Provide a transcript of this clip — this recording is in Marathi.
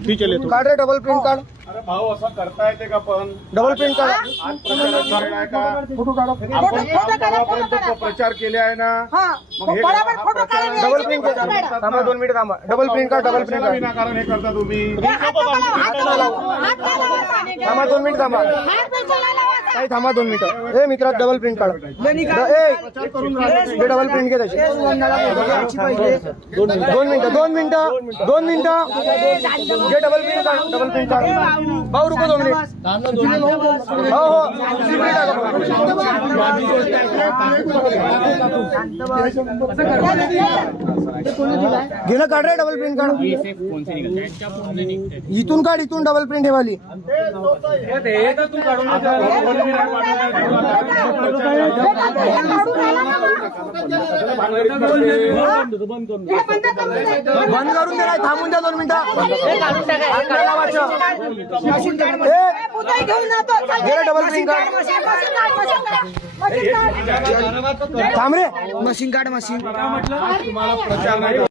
काढ रे डबल प्रिंट काढ. अरे भाऊ असं करता येते का पण डबल प्रिंट काढ. आज प्रचाराचा वेळ आहे का? फोटो काढा. आपण आतापर्यंत प्रचार केले आहे ना. मग हे डबल प्रिंट थांबा 2 मिनिट थांबा. डबल प्रिंट काढ. डबल प्रिंट काढ. विनाकारण हे करता तुम्ही. थांबा 2 मिनिट थांबा. नाही थांबा 2 मिनिट. ए मित्रा डबल प्रिंट काढ. ए डबल प्रिंट घे त्याची. 2 मिनिटं 2 मिनिटं 2 मिनिटं घे डबल प्रिंट काढ. डबल प्रिंट काढ. भाऊ रुको 2 मिनिट. हो हो घे ना काढ रे डबल प्रिंट काढ. इथून काढ. इथून डबल प्रिंट हे वाली. बंद करून दे. थांबून द्या 2 मिनिटं. डबल प्रिंट काढ. थांब रे. मशीन काढ. मशीन. तुम्हाला प्रचार नाही